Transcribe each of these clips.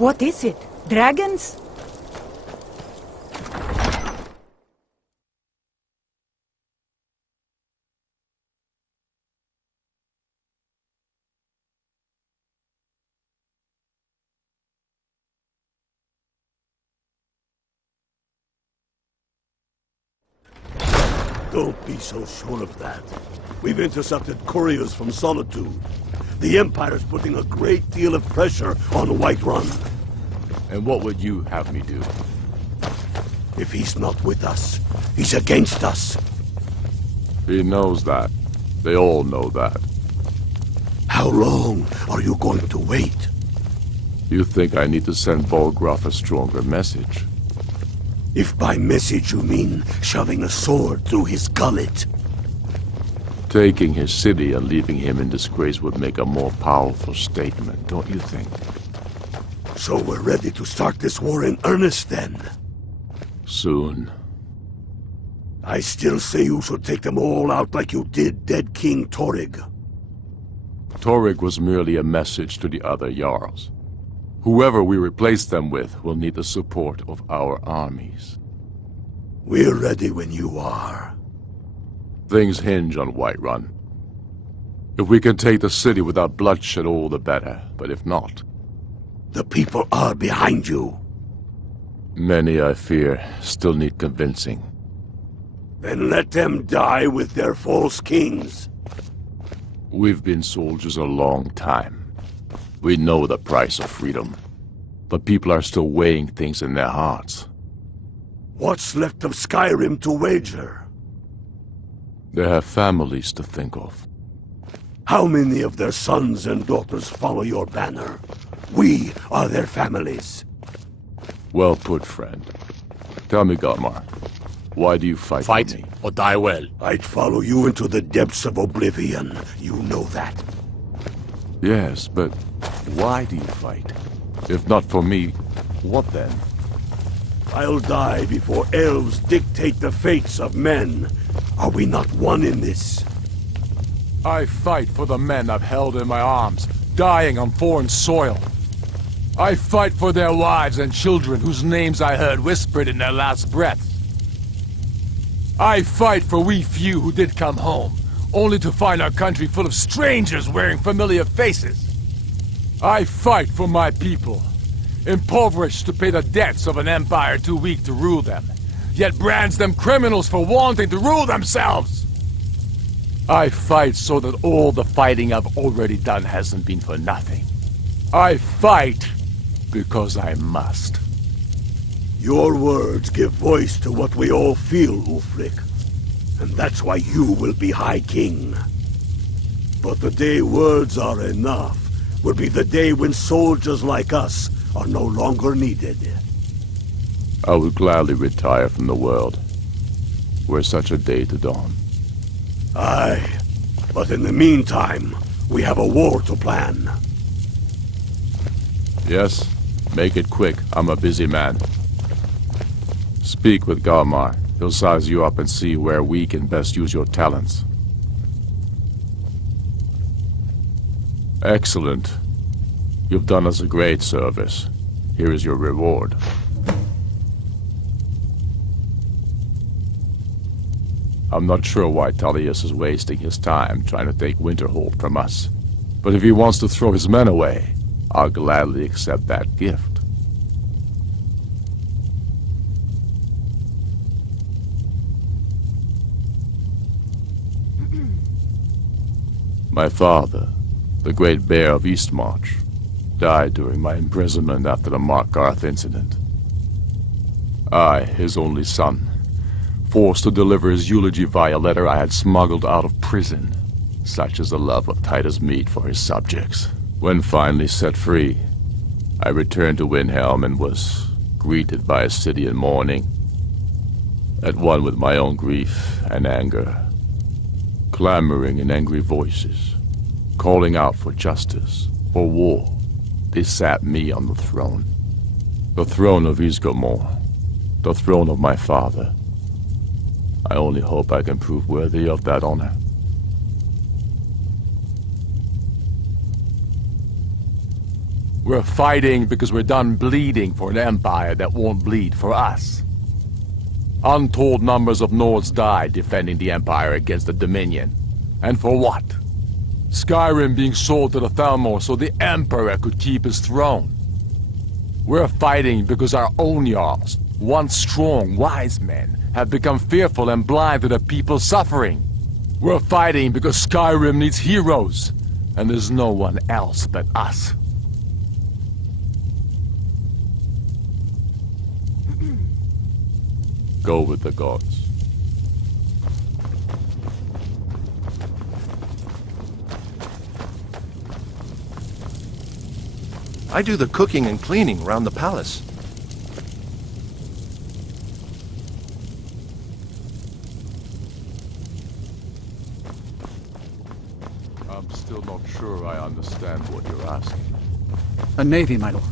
What is it? Dragons? Don't be so sure of that. We've intercepted couriers from Solitude. The Empire's putting a great deal of pressure on Whiterun. And what would you have me do? If he's not with us, he's against us. He knows that. They all know that. How long are you going to wait? You think I need to send Bolgraf a stronger message? If by message you mean shoving a sword through his gullet. Taking his city and leaving him in disgrace would make a more powerful statement, don't you think? So we're ready to start this war in earnest then? Soon. I still say you should take them all out like you did dead King Torrig. Torrig was merely a message to the other Jarls. Whoever we replace them with will need the support of our armies. We're ready when you are. Things hinge on Whiterun. If we can take the city without bloodshed, all the better. But if not... The people are behind you. Many, I fear, still need convincing. Then let them die with their false kings. We've been soldiers a long time. We know the price of freedom. But people are still weighing things in their hearts. What's left of Skyrim to wager? They have families to think of. How many of their sons and daughters follow your banner? We are their families. Well put, friend. Tell me, Galmar, why do you fight for me? Or die well. I'd follow you into the depths of oblivion. You know that. Yes, but why do you fight? If not for me, what then? I'll die before elves dictate the fates of men. Are we not one in this? I fight for the men I've held in my arms, dying on foreign soil. I fight for their wives and children whose names I heard whispered in their last breath. I fight for we few who did come home, only to find our country full of strangers wearing familiar faces. I fight for my people, impoverished to pay the debts of an empire too weak to rule them, yet brands them criminals for wanting to rule themselves. I fight so that all the fighting I've already done hasn't been for nothing. I fight because I must. Your words give voice to what we all feel, Ulfric. And that's why you will be High King. But the day words are enough will be the day when soldiers like us are no longer needed. I would gladly retire from the world, were such a day to dawn. Aye, but in the meantime, we have a war to plan. Yes, make it quick. I'm a busy man. Speak with Galmar. He'll size you up and see where we can best use your talents. Excellent. You've done us a great service. Here is your reward. I'm not sure why Tullius is wasting his time trying to take Winterhold from us. But if he wants to throw his men away, I'll gladly accept that gift. My father, the Great Bear of Eastmarch, died during my imprisonment after the Markarth incident. I, his only son, forced to deliver his eulogy via letter I had smuggled out of prison. Such is the love of Titus meat for his subjects. When finally set free, I returned to Windhelm and was greeted by a city in mourning, at one with my own grief and anger, clamoring in angry voices, calling out for justice, for war. They sat me on the throne of Ysgramor, the throne of my father. I only hope I can prove worthy of that honor. We're fighting because we're done bleeding for an empire that won't bleed for us. Untold numbers of Nords died defending the empire against the Dominion. And for what? Skyrim being sold to the Thalmor so the Emperor could keep his throne. We're fighting because our own Jarls, once strong, wise men, have become fearful and blind to the people's suffering. We're fighting because Skyrim needs heroes, and there's no one else but us. Go with the gods. I do the cooking and cleaning around the palace. I'm still not sure I understand what you're asking. A navy, my lord.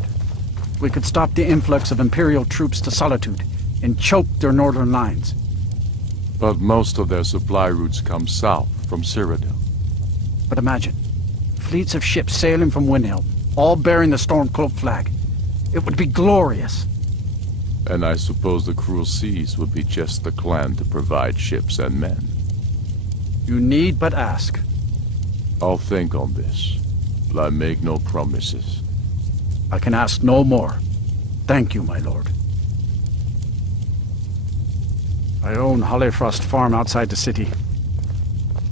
We could stop the influx of Imperial troops to Solitude and choke their northern lines. But most of their supply routes come south from Cyrodiil. But imagine, fleets of ships sailing from Windhelm, all bearing the Stormcloak flag. It would be glorious. And I suppose the cruel seas would be just the clan to provide ships and men. You need but ask. I'll think on this, but I make no promises. I can ask no more. Thank you, my lord. I own Hollyfrost Farm outside the city.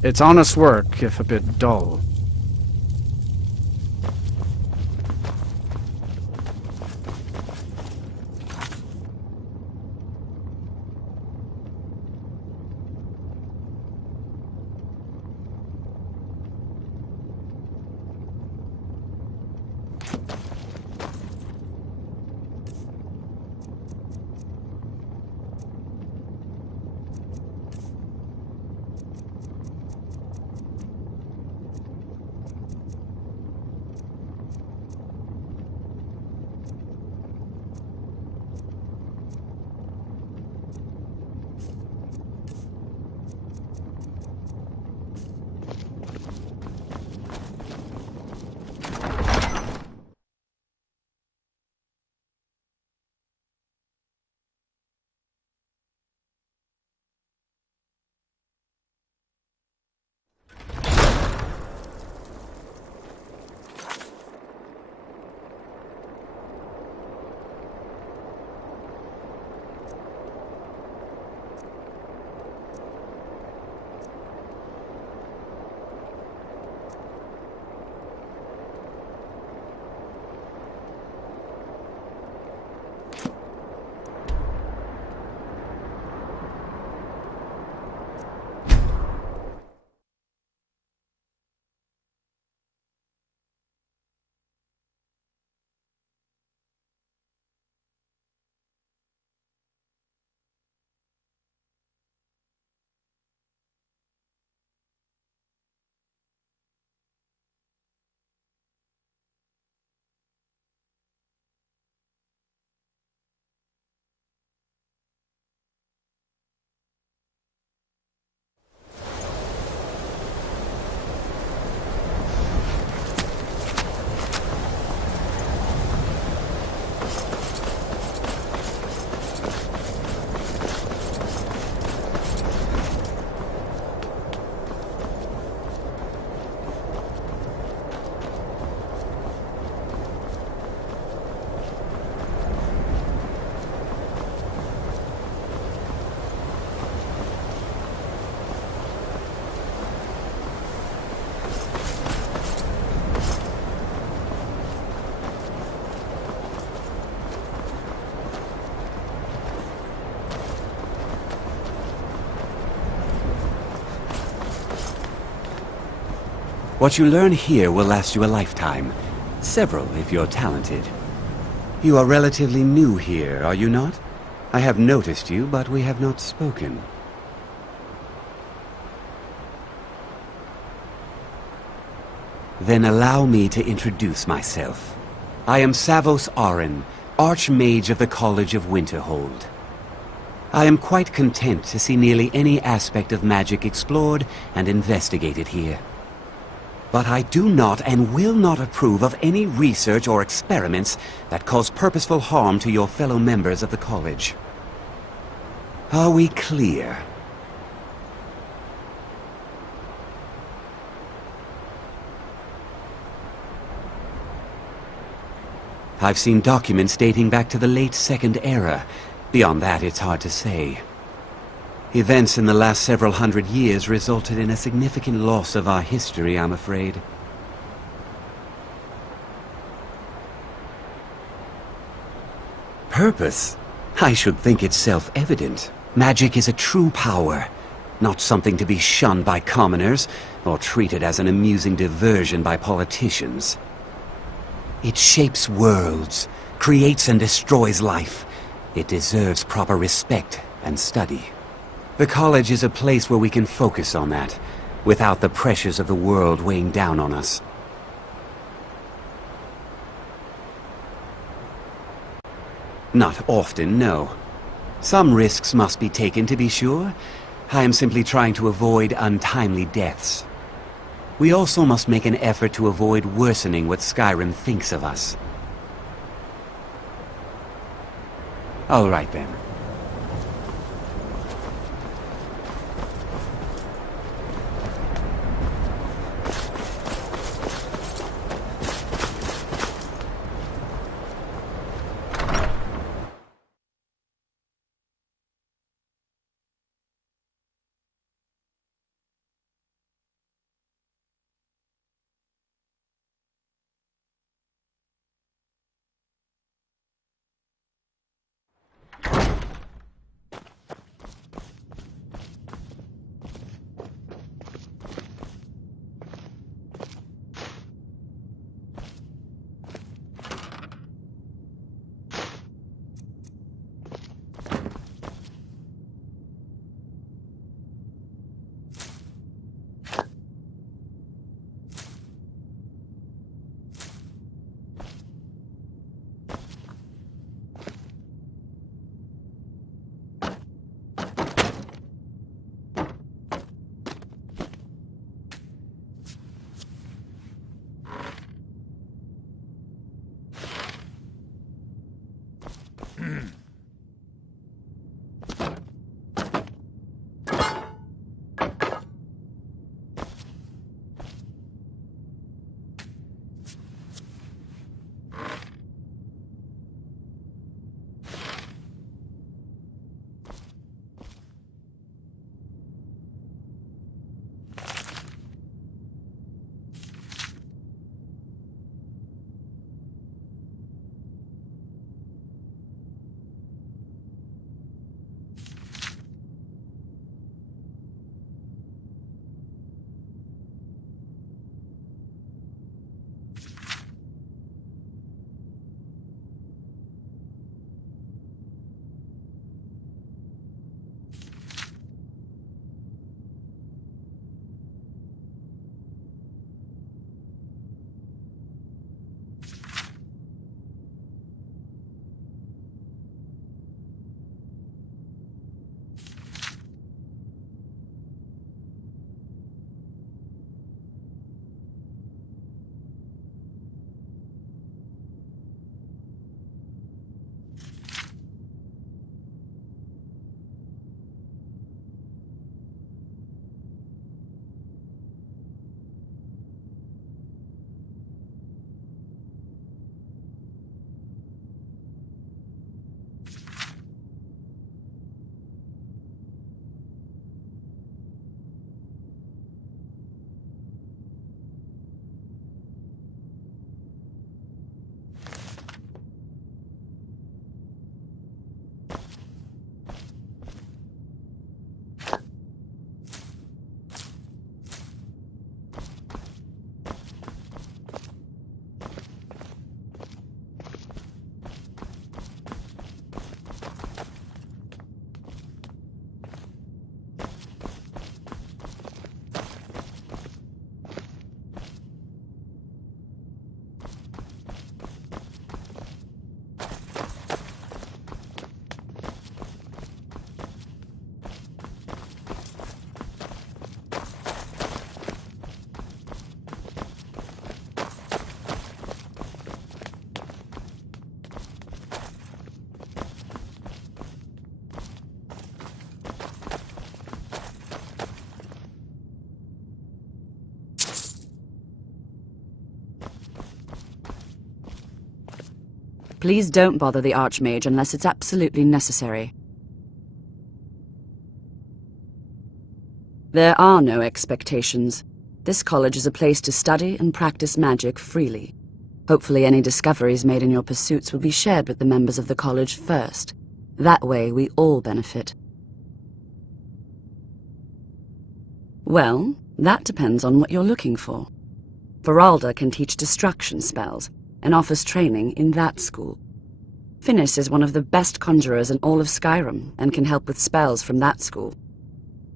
It's honest work, if a bit dull. What you learn here will last you a lifetime. Several, if you're talented. You are relatively new here, are you not? I have noticed you, but we have not spoken. Then allow me to introduce myself. I am Savos Arin, Archmage of the College of Winterhold. I am quite content to see nearly any aspect of magic explored and investigated here. But I do not and will not approve of any research or experiments that cause purposeful harm to your fellow members of the college. Are we clear? I've seen documents dating back to the late Second Era. Beyond that, it's hard to say. Events in the last several hundred years resulted in a significant loss of our history, I'm afraid. Purpose? I should think it's self-evident. Magic is a true power, not something to be shunned by commoners, or treated as an amusing diversion by politicians. It shapes worlds, creates and destroys life. It deserves proper respect and study. The college is a place where we can focus on that, without the pressures of the world weighing down on us. Not often, no. Some risks must be taken, to be sure. I am simply trying to avoid untimely deaths. We also must make an effort to avoid worsening what Skyrim thinks of us. All right, then. Please don't bother the Archmage unless it's absolutely necessary. There are no expectations. This college is a place to study and practice magic freely. Hopefully any discoveries made in your pursuits will be shared with the members of the college first. That way we all benefit. Well, that depends on what you're looking for. Feralda can teach destruction spells and offers training in that school. Finis is one of the best conjurers in all of Skyrim and can help with spells from that school.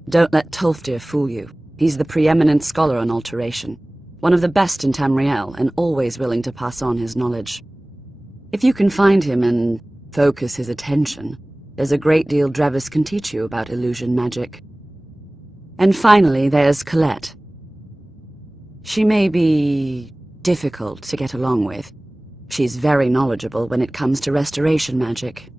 Don't let Tolfdir fool you. He's the preeminent scholar on alteration, one of the best in Tamriel and always willing to pass on his knowledge. If you can find him and focus his attention, there's a great deal Drevis can teach you about illusion magic. And finally, there's Colette. She may be difficult to get along with. She's very knowledgeable when it comes to restoration magic.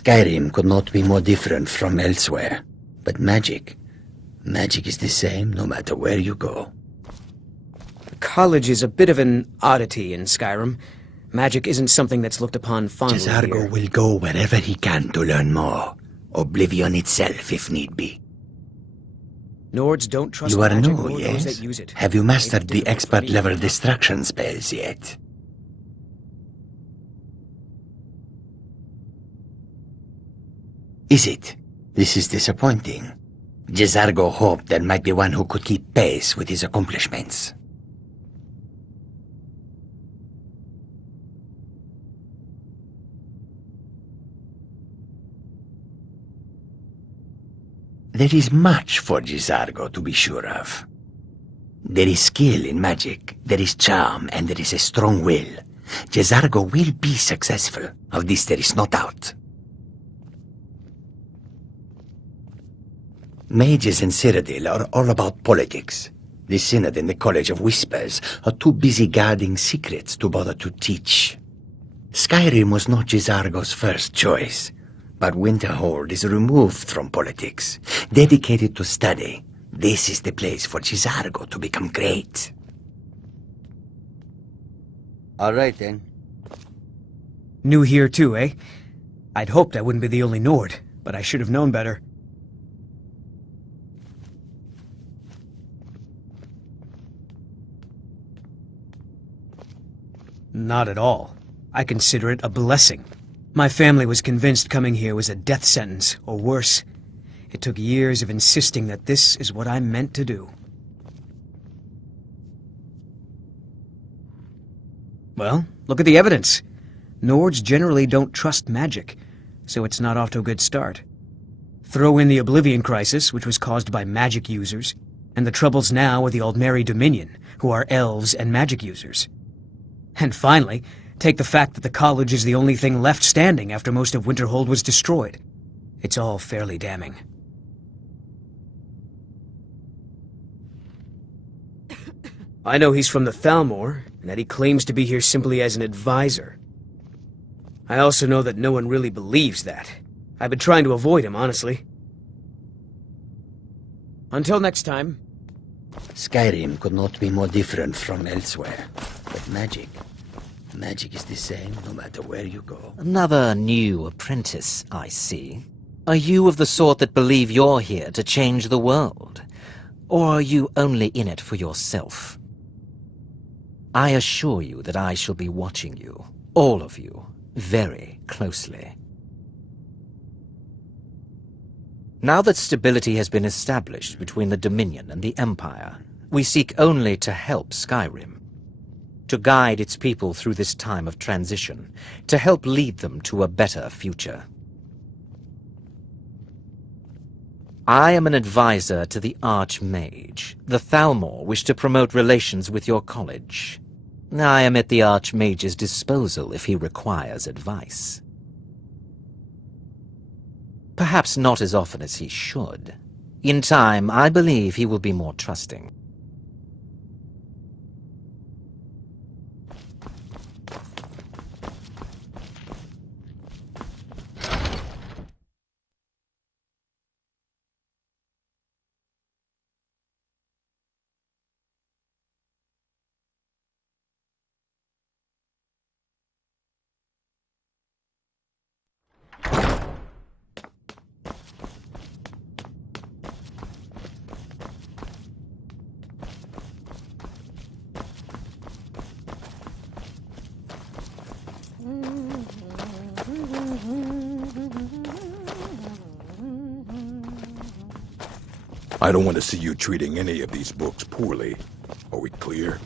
Skyrim could not be more different from elsewhere. But magic is the same no matter where you go. The college is a bit of an oddity in Skyrim. Magic isn't something that's looked upon fondly Jezargo here. will go wherever he can to learn more. Oblivion itself, if need be. Nords don't trust You are magic new, or those yes? that use it. Have you mastered Maybe the difficult for me expert-level to- distraction spells yet? Is it? This is disappointing. Jezargo hoped there might be one who could keep pace with his accomplishments. There is much for Jezargo to be sure of. There is skill in magic, there is charm, and there is a strong will. Jezargo will be successful. Of this there is no doubt. Mages in Cyrodiil are all about politics. The Synod and the College of Whispers are too busy guarding secrets to bother to teach. Skyrim was not Jezargo's first choice, but Winterhold is removed from politics, dedicated to study. This is the place for Jezargo to become great. All right, then. New here too, eh? I'd hoped I wouldn't be the only Nord, but I should have known better. Not at all. I consider it a blessing. My family was convinced coming here was a death sentence, or worse. It took years of insisting that this is what I meant to do. Well, look at the evidence. Nords generally don't trust magic, so it's not off to a good start. Throw in the Oblivion Crisis, which was caused by magic users, and the troubles now with the Aldmeri Dominion, who are elves and magic users. And finally, take the fact that the college is the only thing left standing after most of Winterhold was destroyed. It's all fairly damning. I know he's from the Thalmor, and that he claims to be here simply as an advisor. I also know that no one really believes that. I've been trying to avoid him, honestly. Until next time. Skyrim could not be more different from elsewhere. But magic is the same no matter where you go. Another new apprentice, I see. Are you of the sort that believe you're here to change the world? Or are you only in it for yourself? I assure you that I shall be watching you, all of you, very closely. Now that stability has been established between the Dominion and the Empire, we seek only to help Skyrim, to guide its people through this time of transition, to help lead them to a better future. I am an advisor to the Archmage. The Thalmor wish to promote relations with your college. I am at the Archmage's disposal if he requires advice. Perhaps not as often as he should. In time, I believe he will be more trusting. I don't want to see you treating any of these books poorly. Are we clear?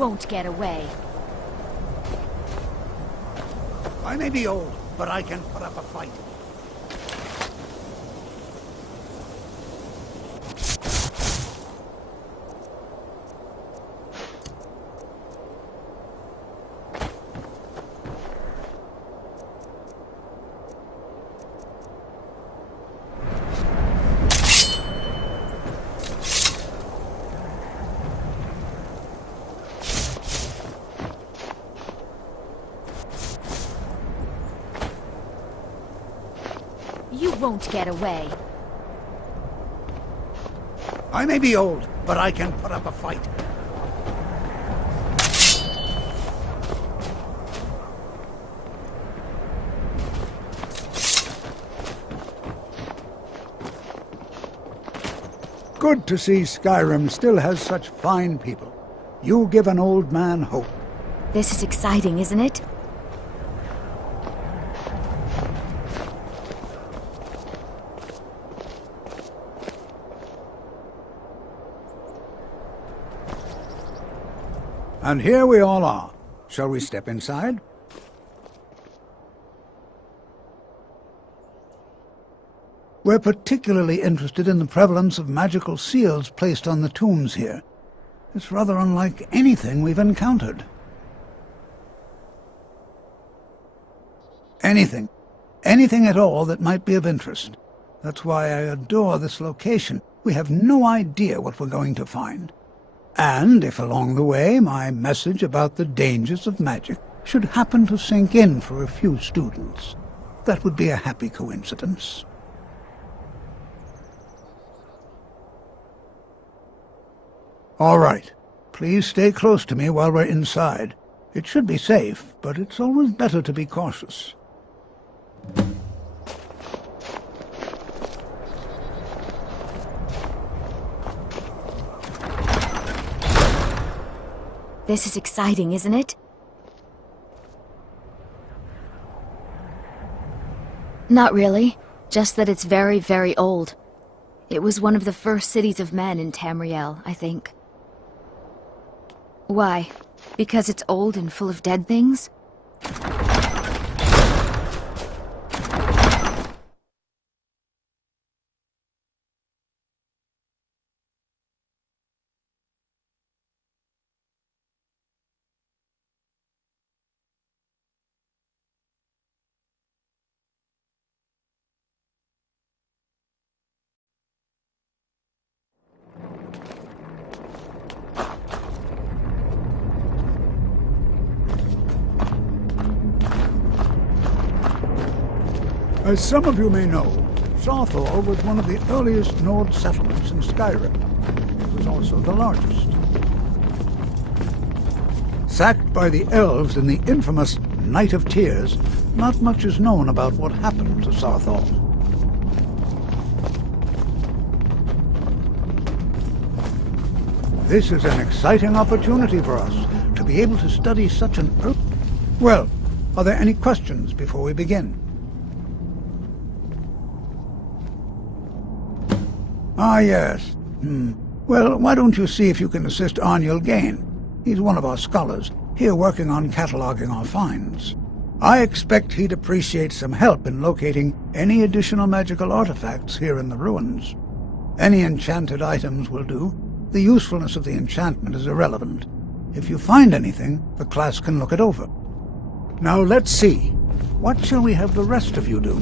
won't get away. I may be old, but I can put up a fight. You won't get away. I may be old, but I can put up a fight. Good to see Skyrim still has such fine people. You give an old man hope. This is exciting, isn't it? And here we all are. Shall we step inside? We're particularly interested in the prevalence of magical seals placed on the tombs here. It's rather unlike anything we've encountered. Anything. Anything at all that might be of interest. That's why I adore this location. We have no idea what we're going to find. And if along the way my message about the dangers of magic should happen to sink in for a few students, that would be a happy coincidence. All right. Please stay close to me while we're inside. It should be safe, but it's always better to be cautious. This is exciting, isn't it? Not really. Just that it's very, very old. It was one of the first cities of men in Tamriel, I think. Why? Because it's old and full of dead things? As some of you may know, Sarthor was one of the earliest Nord settlements in Skyrim. It was also the largest. Sacked by the elves in the infamous Night of Tears, not much is known about what happened to Sarthor. This is an exciting opportunity for us to be able to study such an Well, are there any questions before we begin? Ah, yes. Well, why don't you see if you can assist Arniel Gain? He's one of our scholars, here working on cataloging our finds. I expect he'd appreciate some help in locating any additional magical artifacts here in the ruins. Any enchanted items will do. The usefulness of the enchantment is irrelevant. If you find anything, the class can look it over. Now let's see. What shall we have the rest of you do?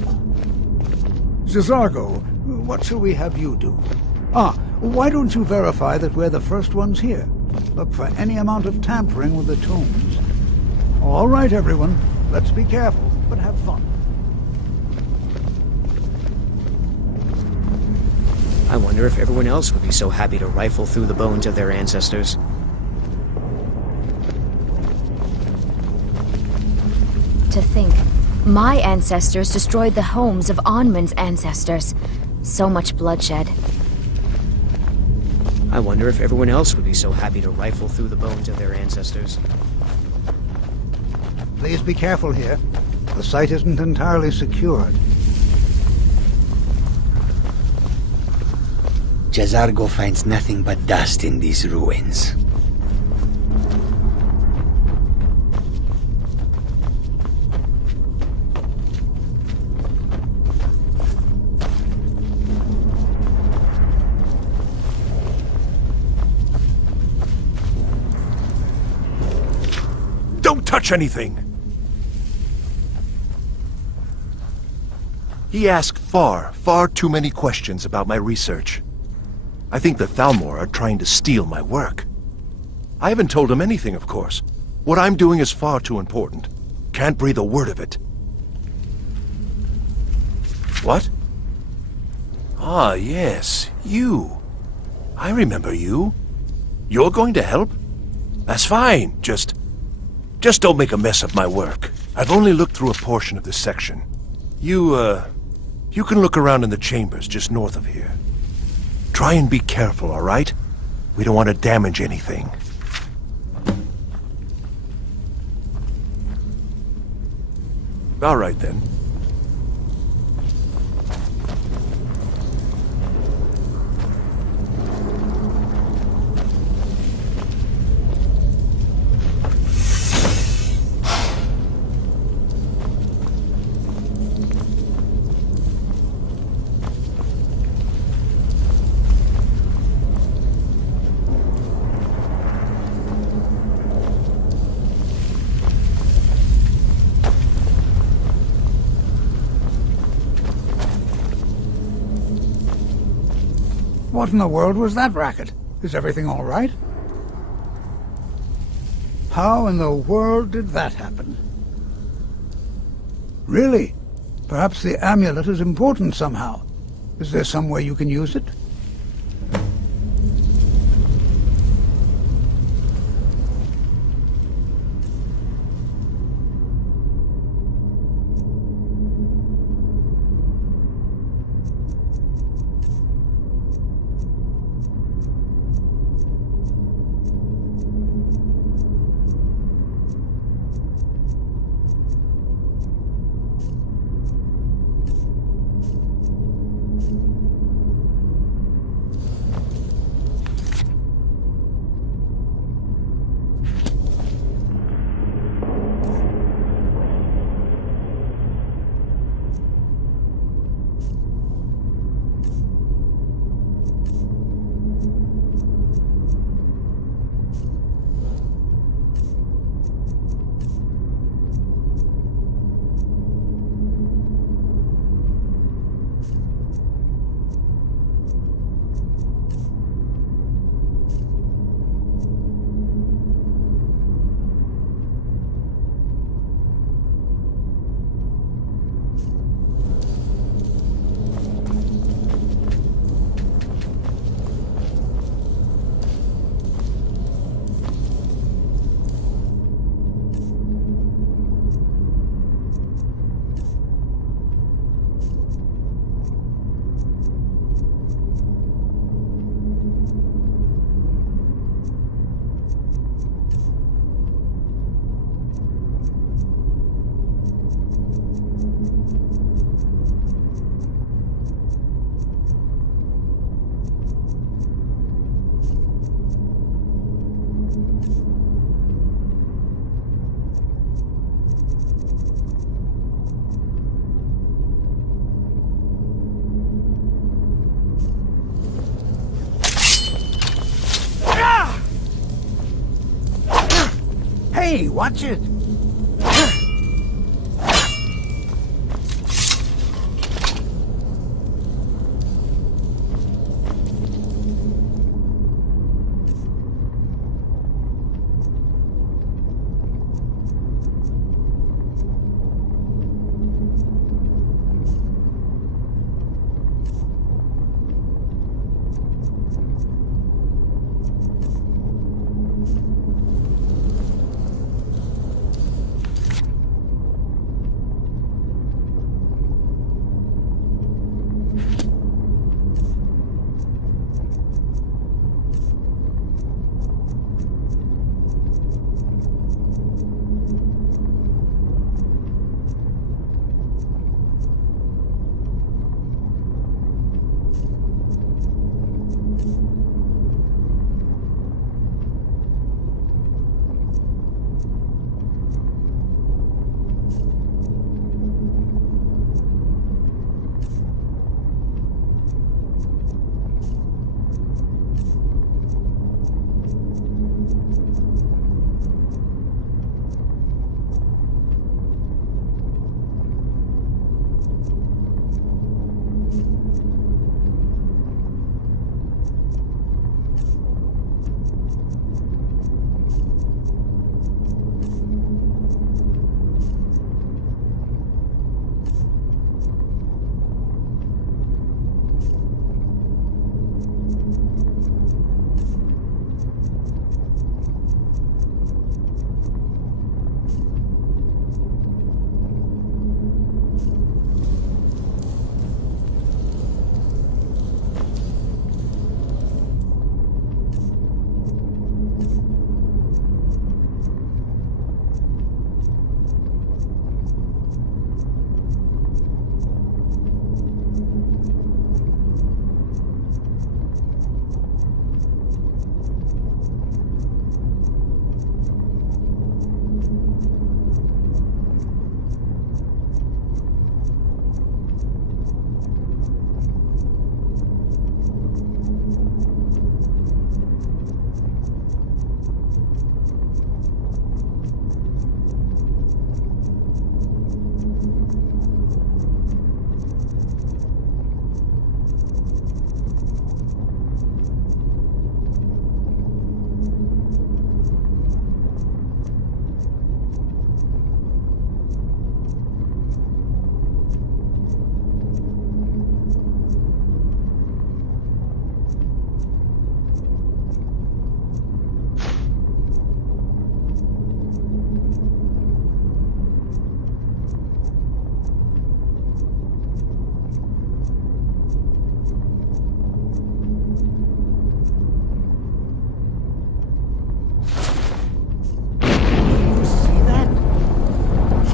Zizargo, what shall we have you do? Why don't you verify that we're the first ones here? Look for any amount of tampering with the tombs. All right, everyone. Let's be careful, but have fun. I wonder if everyone else would be so happy to rifle through the bones of their ancestors. To think, my ancestors destroyed the homes of Onmund's ancestors. So much bloodshed. I wonder if everyone else would be so happy to rifle through the bones of their ancestors. Please be careful here. The site isn't entirely secured. Jazargo finds nothing but dust in these ruins. touch anything! He asked far too many questions about my research. I think the Thalmor are trying to steal my work. I haven't told him anything, of course. What I'm doing is far too important. Can't breathe a word of it. What? Ah, yes, you. I remember you. You're going to help? That's fine, just don't make a mess of my work. I've only looked through a portion of this section. You can look around in the chambers just north of here. Try and be careful, all right? We don't want to damage anything. All right, then. What in the world was that racket? Is everything all right? How in the world did that happen? Really? Perhaps the amulet is important somehow. Is there some way you can use it? Hey, watch it!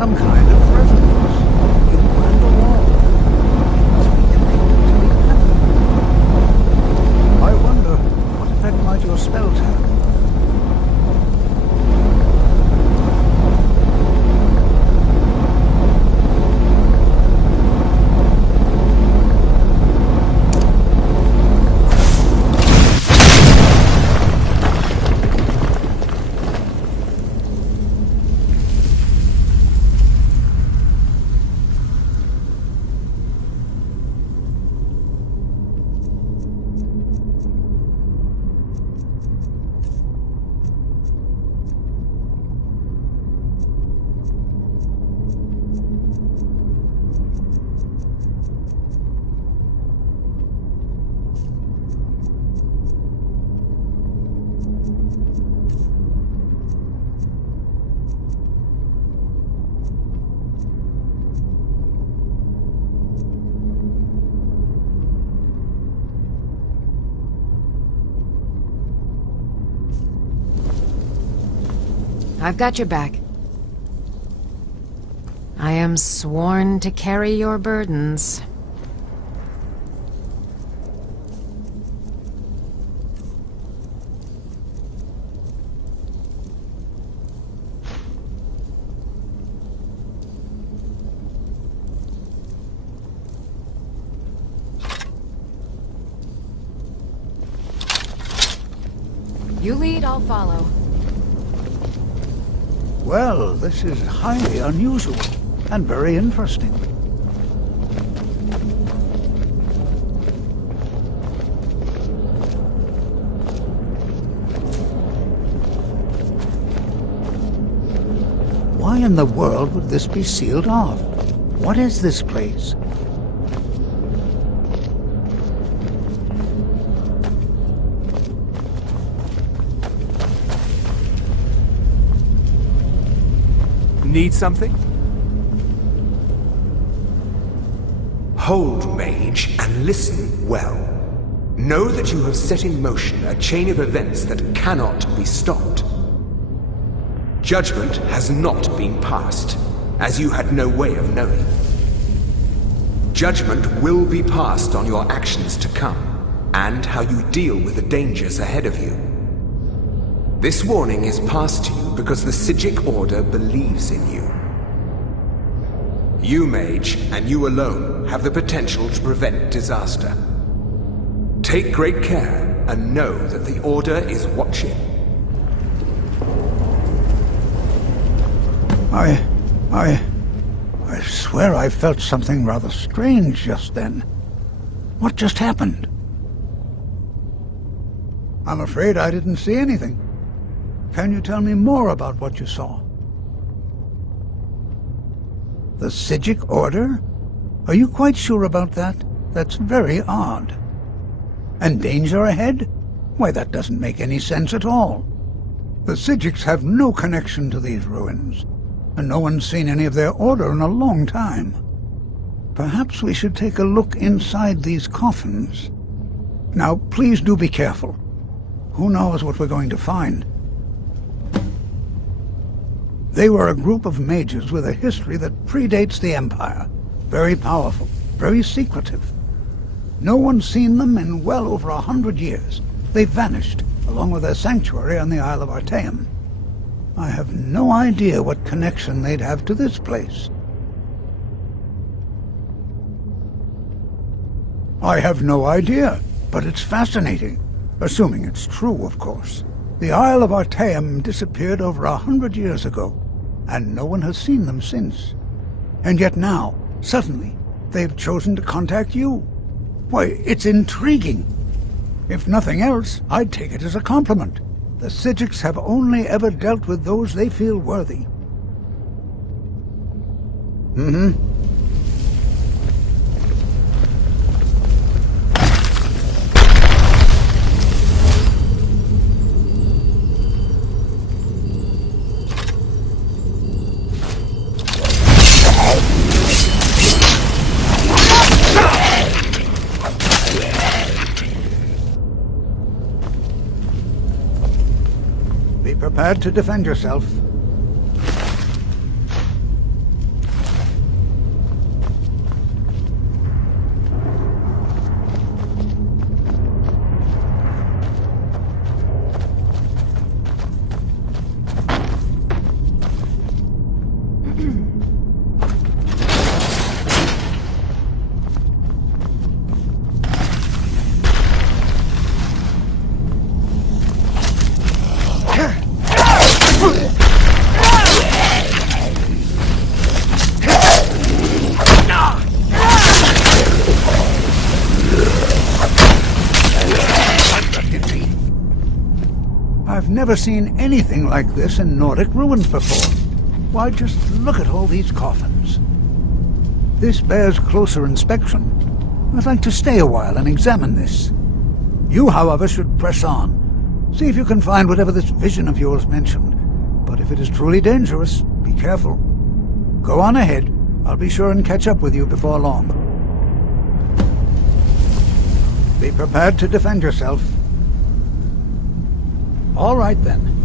some kind of resonance. You and the wall. It must be connected to the other. I wonder, what effect might your spells have? I've got your back. I am sworn to carry your burdens. You lead, I'll follow. Well, this is highly unusual and very interesting. Why in the world would this be sealed off? What is this place? Need something? Hold, mage, and listen well. Know that you have set in motion a chain of events that cannot be stopped. Judgment has not been passed, as you had no way of knowing. Judgment will be passed on your actions to come, and how you deal with the dangers ahead of you. This warning is passed to you because the Psijic Order believes in you. You, mage, and you alone, have the potential to prevent disaster. Take great care, and know that the Order is watching. I swear I felt something rather strange just then. What just happened? I'm afraid I didn't see anything. Can you tell me more about what you saw? The Psijic Order? Are you quite sure about that? That's very odd. And danger ahead? Why, that doesn't make any sense at all. The Psijics have no connection to these ruins, and no one's seen any of their order in a long time. Perhaps we should take a look inside these coffins. Now, please do be careful. Who knows what we're going to find? They were a group of mages with a history that predates the Empire. Very powerful, very secretive. No one's seen them in well over 100 years. They vanished, along with their sanctuary on the Isle of Artaeum. I have no idea what connection they'd have to this place. I have no idea, but it's fascinating. Assuming it's true, of course. The Isle of Artaeum disappeared over 100 years ago, and no one has seen them since. And yet now, suddenly, they've chosen to contact you. Why, it's intriguing. If nothing else, I'd take it as a compliment. The Psijics have only ever dealt with those they feel worthy. Be prepared to defend yourself. never seen anything like this in Nordic ruins before. Why, just look at all these coffins. This bears closer inspection. I'd like to stay a while and examine this. You, however, should press on. See if you can find whatever this vision of yours mentioned. But if it is truly dangerous, be careful. Go on ahead. I'll be sure and catch up with you before long. Be prepared to defend yourself. All right, then.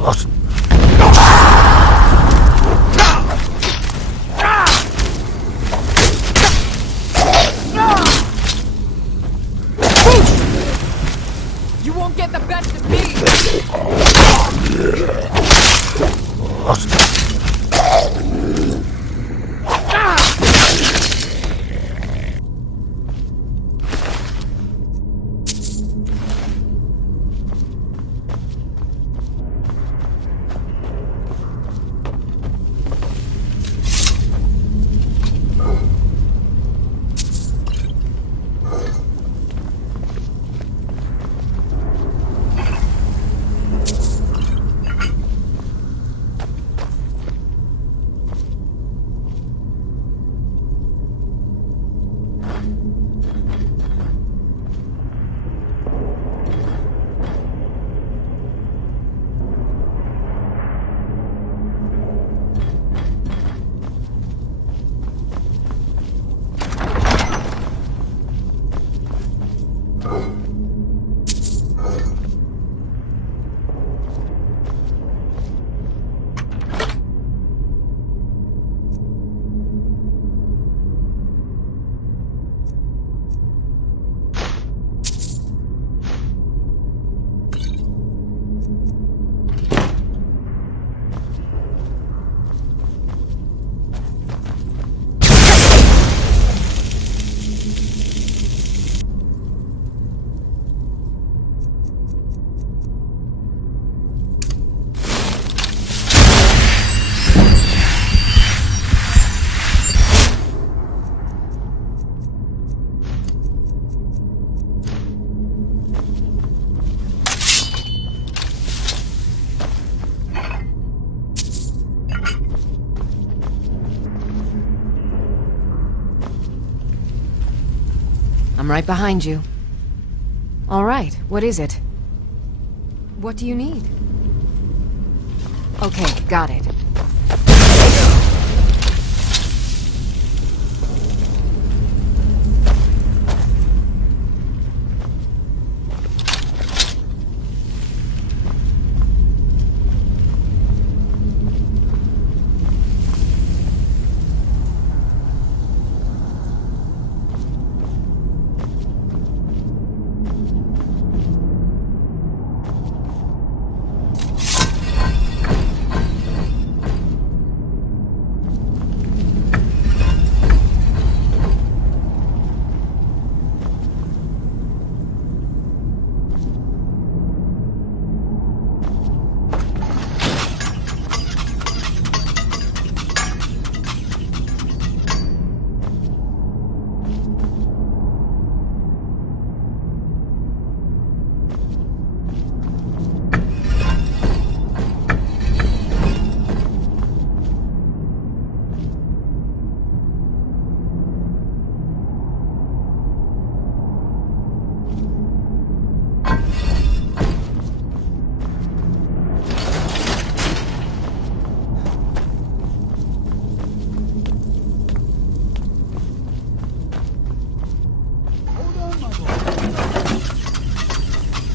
You won't get the best of me! I'm right behind you. All right, what is it? What do you need? Okay, got it.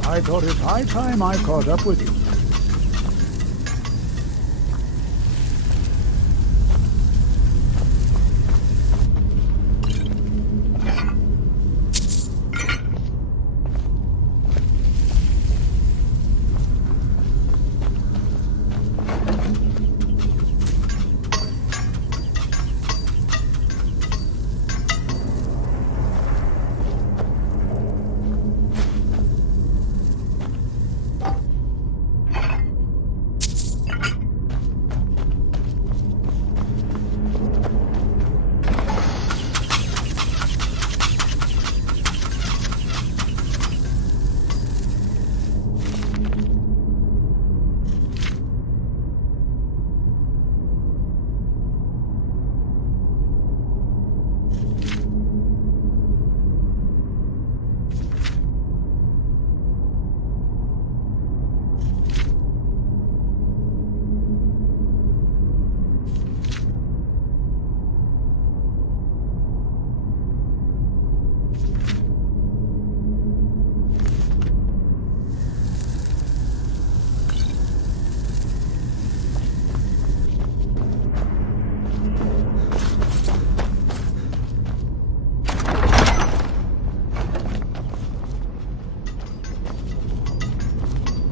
I thought it high time I caught up with you.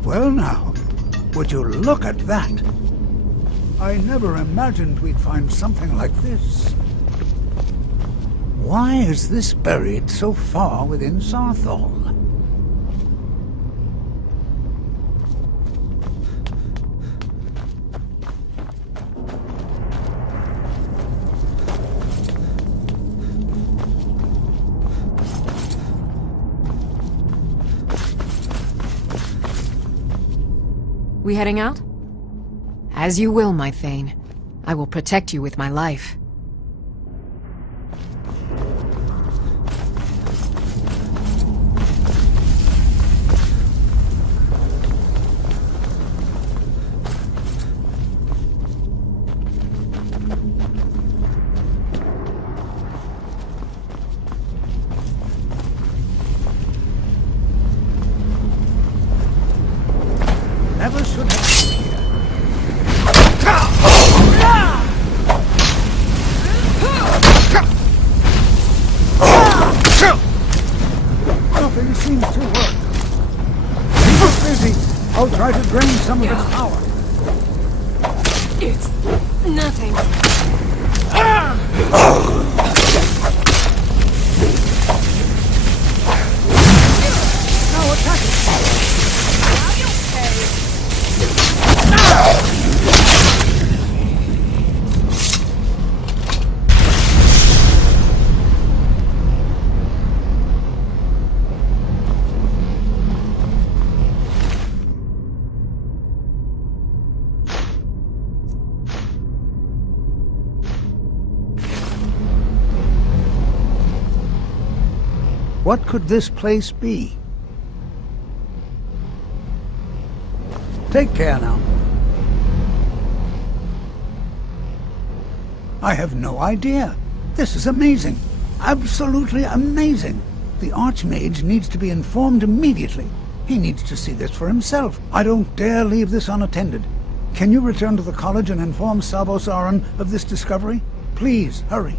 Well now, would you look at that? I never imagined we'd find something like this. Why is this buried so far within Sarthol? We heading out? As you will, my Thane. I will protect you with my life. Never should have been here. Nothing seems to work. Keep it busy. I'll try to drain some of its power. It's nothing. Now attack it. What could this place be? Take care now. I have no idea. This is amazing. Absolutely amazing. The Archmage needs to be informed immediately. He needs to see this for himself. I don't dare leave this unattended. Can you return to the college and inform Savos Aran of this discovery? Please, hurry.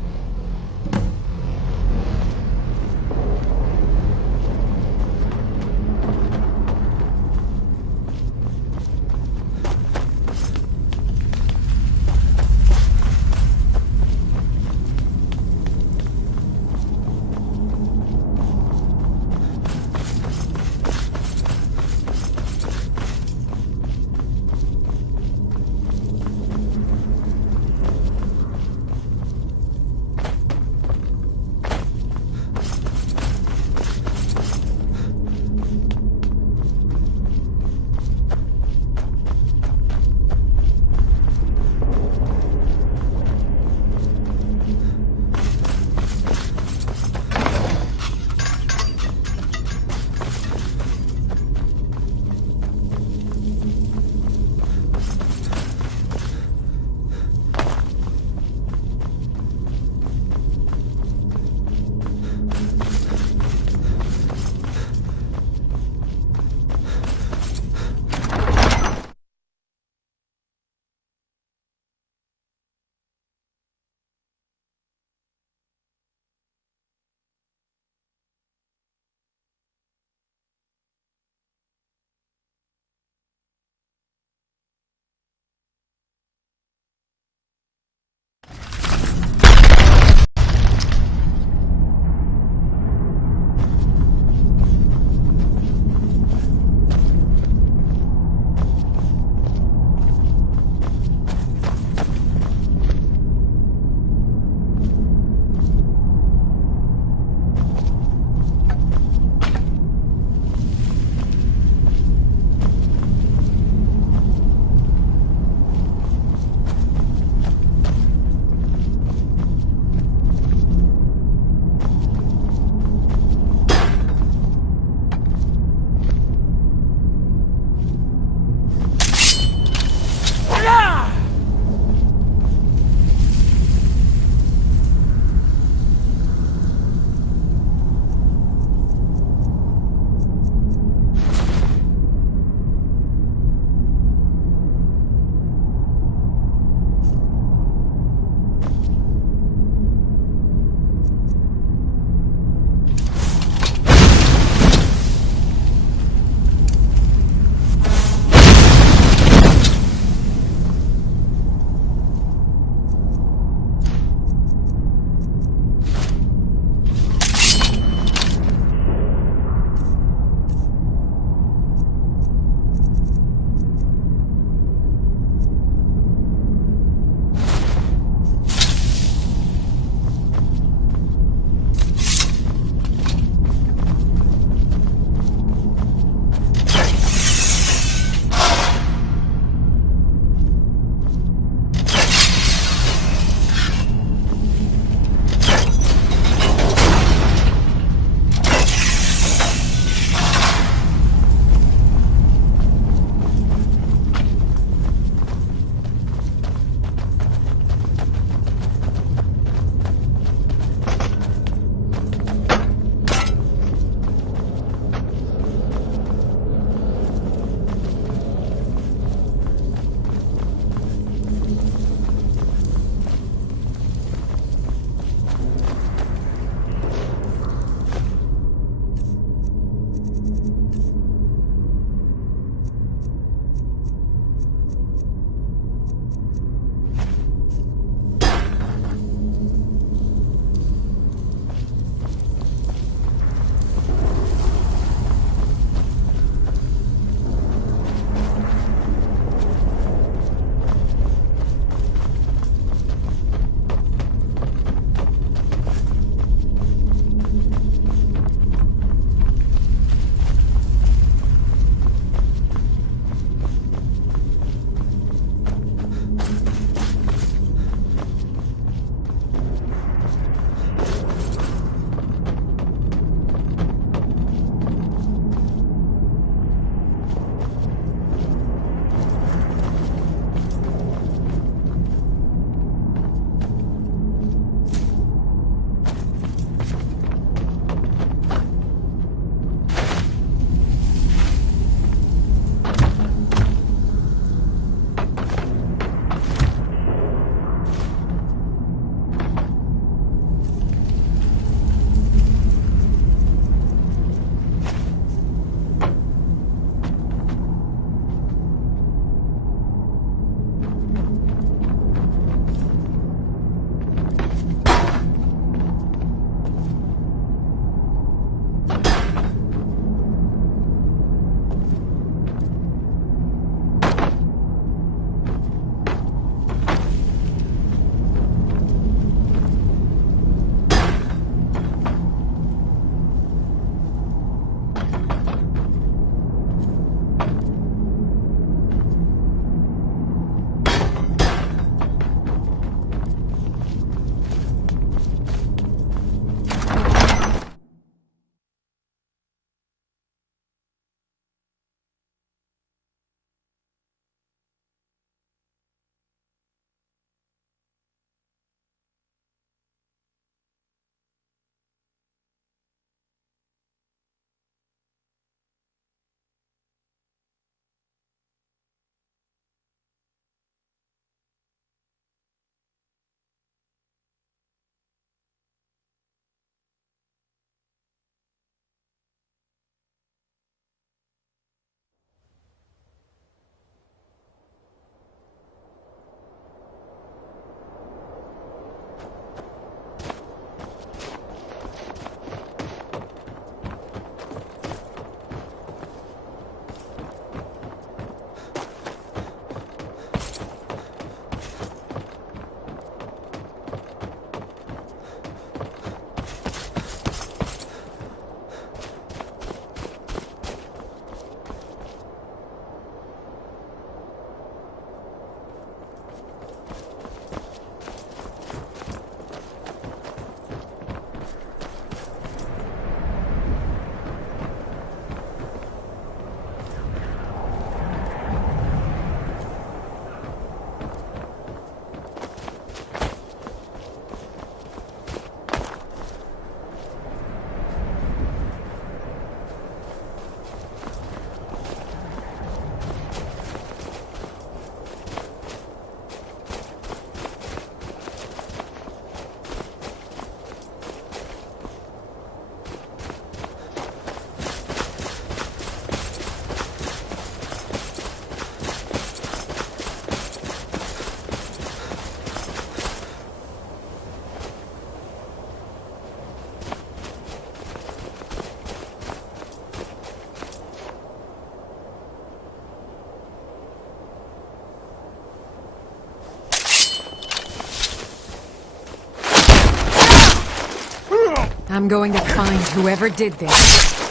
I'm going to find whoever did this.